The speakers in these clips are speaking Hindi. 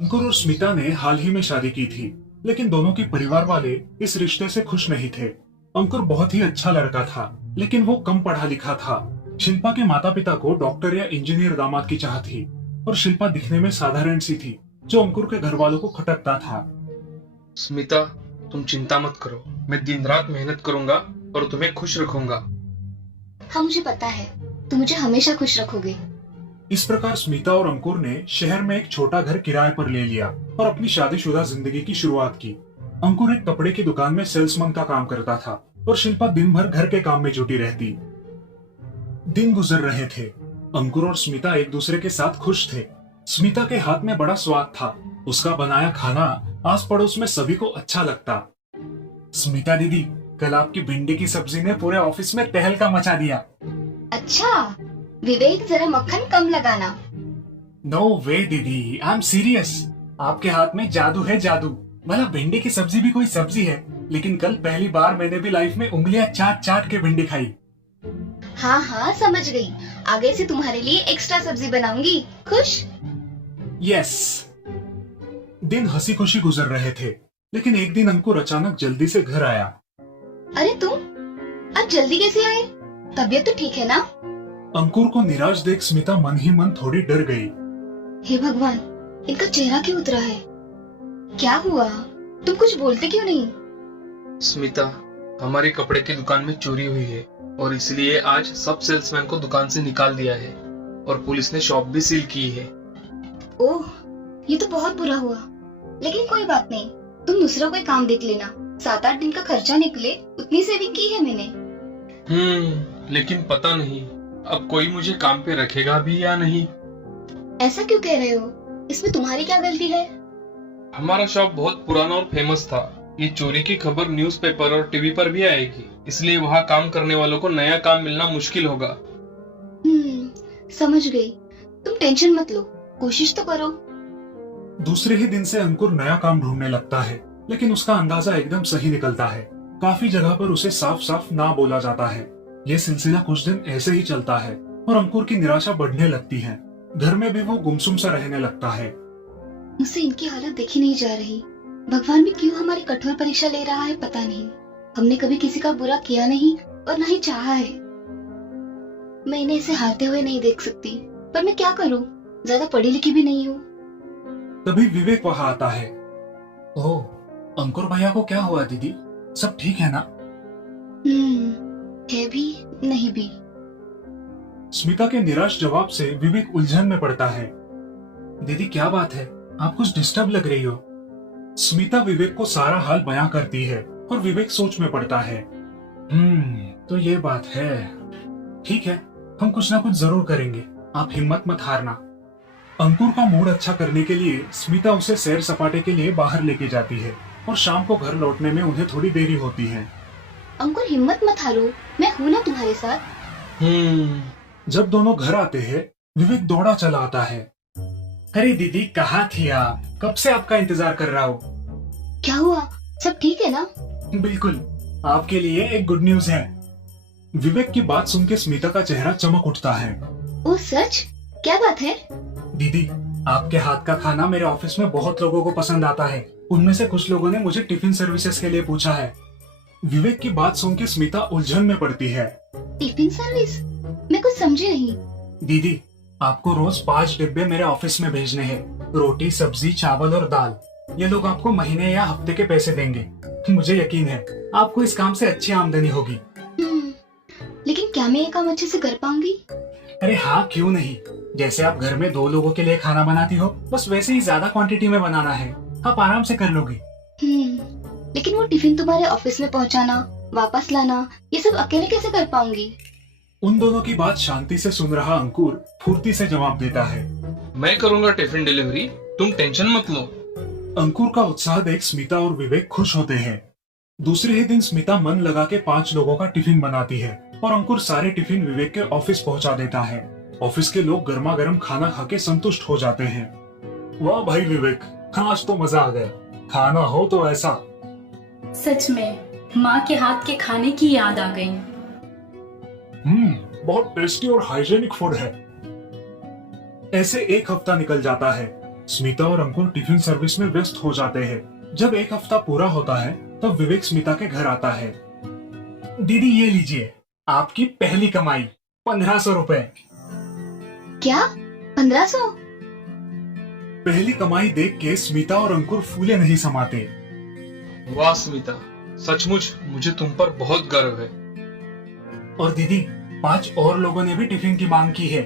अंकुर और स्मिता ने हाल ही में शादी की थी, लेकिन दोनों के परिवार वाले इस रिश्ते से खुश नहीं थे। अंकुर बहुत ही अच्छा लड़का था, लेकिन वो कम पढ़ा लिखा था। शिल्पा के माता पिता को डॉक्टर या इंजीनियर दामाद की चाह थी, और शिल्पा दिखने में साधारण सी थी, जो अंकुर के घर वालों को खटकता था। स्मिता, तुम चिंता मत करो। मैं दिन रात मेहनत करूंगा और तुम्हें खुश रखूंगा। हाँ, मुझे पता है तुम मुझे हमेशा खुश रखोगे। इस प्रकार स्मिता और अंकुर ने शहर में एक छोटा घर किराए पर ले लिया और अपनी शादीशुदा जिंदगी की शुरुआत की। अंकुर एक कपड़े की दुकान में सेल्समैन का काम करता था और शिल्पा दिन भर घर के काम में जुटी रहती। दिन गुजर रहे थे। अंकुर और स्मिता एक दूसरे के साथ खुश थे। स्मिता के हाथ में बड़ा स्वाद था। उसका बनाया खाना आस पड़ोस में सभी को अच्छा लगता। स्मिता दीदी, कल आपकी भिंडी की सब्जी ने पूरे ऑफिस में तहलका मचा दिया। अच्छा विवेक, जरा मक्खन कम लगाना। नो वे दीदी, आई एम सीरियस। आपके हाथ में जादू है, जादू। भला भिंडी की सब्जी भी कोई सब्जी है, लेकिन कल पहली बार मैंने भी लाइफ में उंगलियां चाट चाट के भिंडी खाई। हाँ हाँ, समझ गई। आगे से तुम्हारे लिए एक्स्ट्रा सब्जी बनाऊंगी। खुश? यस। दिन हंसी खुशी गुजर रहे थे, लेकिन एक दिन अंकुर अचानक जल्दी से घर आया। अरे तुम आज जल्दी कैसे आए? तबीयत तो ठीक है ना? अंकुर को निराश देख स्मिता मन ही मन थोड़ी डर गई। हे भगवान, इनका चेहरा क्यों उतरा है? क्या हुआ? तुम कुछ बोलते क्यों नहीं? स्मिता, हमारी कपड़े की दुकान में चोरी हुई है और इसलिए आज सब सेल्समैन को दुकान से निकाल दिया है और पुलिस ने शॉप भी सील की है। ओह, ये तो बहुत बुरा हुआ। लेकिन कोई बात नहीं, तुम दूसरा कोई काम देख लेना। 7-8 दिन का खर्चा निकले उतनी सेविंग की है मैंने। लेकिन पता नहीं अब कोई मुझे काम पे रखेगा भी या नहीं। ऐसा क्यों कह रहे हो? इसमें तुम्हारी क्या गलती है? हमारा शॉप बहुत पुराना और फेमस था। ये चोरी की खबर न्यूज़पेपर और टीवी पर भी आएगी, इसलिए वहाँ काम करने वालों को नया काम मिलना मुश्किल होगा। समझ गई। तुम टेंशन मत लो, कोशिश तो करो। दूसरे ही दिन से अंकुर नया काम ढूंढने लगता है, लेकिन उसका अंदाजा एकदम सही निकलता है। काफी जगह पर उसे साफ साफ ना बोला जाता है। ये सिलसिला कुछ दिन ऐसे ही चलता है और अंकुर की निराशा बढ़ने लगती है। घर में भी वो गुमसुम सा रहने लगता है। मुझसे इनकी हालत देखी नहीं जा रही। भगवान भी क्यों हमारी कठोर परीक्षा ले रहा है, पता नहीं। हमने कभी किसी का बुरा किया नहीं और न ही चाहा है। मैं इन्हें ऐसे हारते हुए नहीं देख सकती, पर मैं क्या करूं? ज्यादा पढ़ी लिखी भी नहीं हूँ। तभी विवेक वहां आता है। ओह, अंकुर भैया को क्या हुआ दीदी? सब ठीक है ना? है भी नहीं भी। स्मिता के निराश जवाब से विवेक उलझन में पड़ता है। दीदी क्या बात है? आप कुछ डिस्टर्ब लग रही हो। स्मिता विवेक को सारा हाल बयां करती है और विवेक सोच में पड़ता है। तो ये बात है। ठीक है, हम कुछ ना कुछ जरूर करेंगे। आप हिम्मत मत हारना। अंकुर का मूड अच्छा करने के लिए स्मिता उसे सैर सपाटे के लिए बाहर लेके जाती है और शाम को घर लौटने में उन्हें थोड़ी देरी होती है। अंकुर, हिम्मत मत हारो, मैं हूं ना तुम्हारे साथ। जब दोनों घर आते हैं, विवेक दौड़ा चला आता है। अरे दीदी, कहाँ थी आप? कब से आपका इंतजार कर रहा हूँ। क्या हुआ? सब ठीक है ना? बिल्कुल, आपके लिए एक गुड न्यूज है। विवेक की बात सुन के स्मिता का चेहरा चमक उठता है। ओ सच? क्या बात है? दीदी, आपके हाथ का खाना मेरे ऑफिस में बहुत लोगों को पसंद आता है। उनमें से कुछ लोगों ने मुझे टिफिन सर्विसेज के लिए पूछा है। विवेक की बात सुन के स्मिता उलझन में पड़ती है। Tiffin service? मैं कुछ समझी नहीं। दीदी, आपको रोज 5 डिब्बे मेरे ऑफिस में भेजने हैं। रोटी, सब्जी, चावल और दाल। ये लोग आपको महीने या हफ्ते के पैसे देंगे। मुझे यकीन है आपको इस काम से अच्छी आमदनी होगी। लेकिन क्या मैं ये काम अच्छे से कर पाऊंगी? अरे हाँ, क्यों नहीं। जैसे आप घर में 2 लोगों के लिए खाना बनाती हो, बस वैसे ही ज्यादा क्वांटिटी में बनाना है। आप आराम से कर लोगी। लेकिन वो टिफिन तुम्हारे ऑफिस में पहुंचाना, वापस लाना, ये सब अकेले कैसे कर पाऊंगी? उन दोनों की बात शांति से सुन रहा अंकुर फुर्ती से जवाब देता है। मैं करूंगा टिफिन डिलीवरी, तुम टेंशन मत लो। अंकुर का उत्साह देख स्मिता और विवेक खुश होते हैं। दूसरे ही दिन स्मिता मन लगा के 5 लोगों का टिफिन बनाती है और अंकुर सारे टिफिन विवेक के ऑफिस पहुंचा देता है। ऑफिस के लोग गर्मा गर्म खाना खा के संतुष्ट हो जाते हैं। वाह भाई विवेक, आज तो मजा आ गया। खाना हो तो ऐसा। सच में माँ के हाथ के खाने की याद आ गई। बहुत टेस्टी और हाइजेनिक फूड है। ऐसे एक हफ्ता निकल जाता है। स्मिता और अंकुर टिफिन सर्विस में व्यस्त हो जाते हैं। जब एक हफ्ता पूरा होता है तब विवेक स्मिता के घर आता है। दीदी ये लीजिए, आपकी पहली कमाई 1500 रुपए। क्या? 1500? पहली कमाई देख के स्मिता और अंकुर फूले नहीं समाते। वाह स्मिता, सचमुच मुझे तुम पर बहुत गर्व है। और दीदी 5 और लोगों ने भी टिफिन की मांग की है।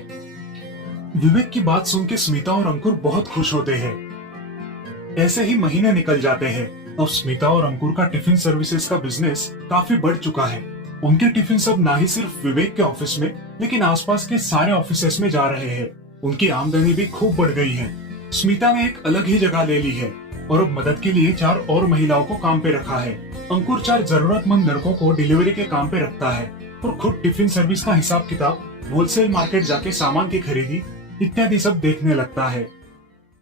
विवेक की बात सुन के स्मिता और अंकुर बहुत खुश होते हैं। ऐसे ही महीने निकल जाते हैं। अब स्मिता और अंकुर का टिफिन सर्विसेज का बिजनेस काफी बढ़ चुका है। उनके टिफिन सब ना ही सिर्फ विवेक के ऑफिस में लेकिन आसपास के सारे ऑफिसेस में जा रहे हैं। उनकी आमदनी भी खूब बढ़ गई है। स्मिता ने एक अलग ही जगह ले ली है और अब मदद के लिए 4 और महिलाओं को काम पे रखा है। अंकुर 4 जरूरतमंद लड़कों को डिलीवरी के काम पे रखता है और खुद टिफिन सर्विस का हिसाब किताब, होलसेल मार्केट जाके सामान की खरीदी इत्यादि सब देखने लगता है।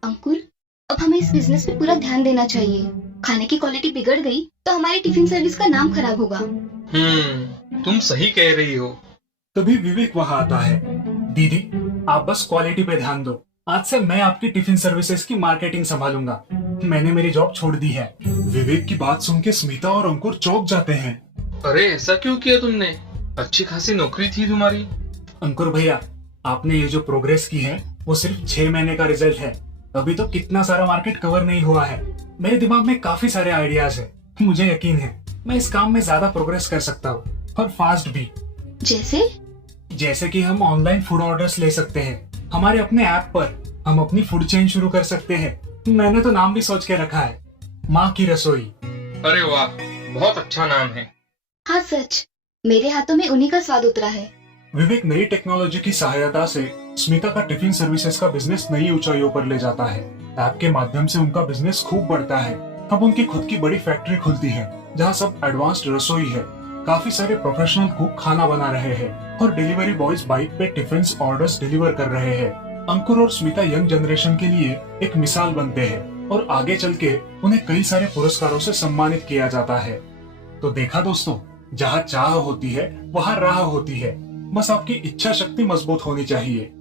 अंकुर, अब हमें इस बिजनेस पे पूरा ध्यान देना चाहिए। खाने की क्वालिटी बिगड़ गई तो हमारी टिफिन सर्विस का नाम खराब होगा। तुम सही कह रही हो। तभी विवेक वहाँ आता है। दीदी आप बस क्वालिटी पे ध्यान दो। आज से मैं आपकी टिफिन सर्विसेज की मार्केटिंग संभालूंगा। मैंने मेरी जॉब छोड़ दी है। विवेक की बात सुन के स्मिता और अंकुर चौंक जाते हैं। अरे ऐसा क्यों किया तुमने? अच्छी खासी नौकरी थी तुम्हारी। अंकुर भैया, आपने ये जो प्रोग्रेस की है वो सिर्फ 6 महीने का रिजल्ट है। अभी तो कितना सारा मार्केट कवर नहीं हुआ है। मेरे दिमाग में काफी सारे आइडियाज है। मुझे यकीन है मैं इस काम में ज्यादा प्रोग्रेस कर सकता हूँ और फास्ट भी। जैसे कि हम ऑनलाइन फूड ऑर्डर्स ले सकते हैं। हमारे अपने ऐप पर हम अपनी फूड चेन शुरू कर सकते हैं। मैंने तो नाम भी सोच के रखा है, माँ की रसोई। अरे वाह, बहुत अच्छा नाम है। हाँ सच, मेरे हाथों में उन्हीं का स्वाद उतरा है। विवेक नई टेक्नोलॉजी की सहायता से स्मिता का टिफिन सर्विसेज का बिजनेस नई ऊंचाइयों पर ले जाता है। ऐप के माध्यम से उनका बिजनेस खूब बढ़ता है। अब उनकी खुद की बड़ी फैक्ट्री खुलती है जहाँ सब एडवांस्ड रसोई है। काफी सारे प्रोफेशनल कुक खाना बना रहे हैं और डिलीवरी बॉयज बाइक पे टिफिन ऑर्डर्स डिलीवर कर रहे हैं। अंकुर और स्मिता यंग जनरेशन के लिए एक मिसाल बनते हैं और आगे चल के उन्हें कई सारे पुरस्कारों से सम्मानित किया जाता है। तो देखा दोस्तों, जहाँ चाह होती है वहाँ राह होती है। बस आपकी इच्छा शक्ति मजबूत होनी चाहिए।